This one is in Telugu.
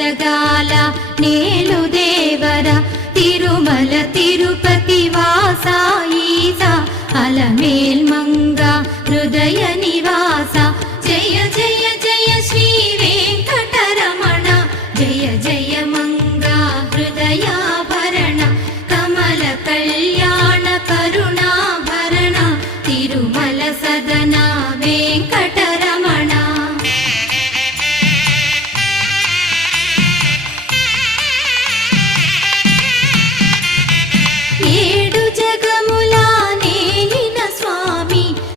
జగాల నేలు దేవర తిరుమల తిరుపతి వాసా ఈసా అలమేల్ మంగ హృదయ నివాస జయ జయ జయ శ్రీ వెంకటరమణ జయ జయ మంగ హృదయాభరణ కమల కళ్యాణ కరుణాభరణ తిరుమల సదన వెంకట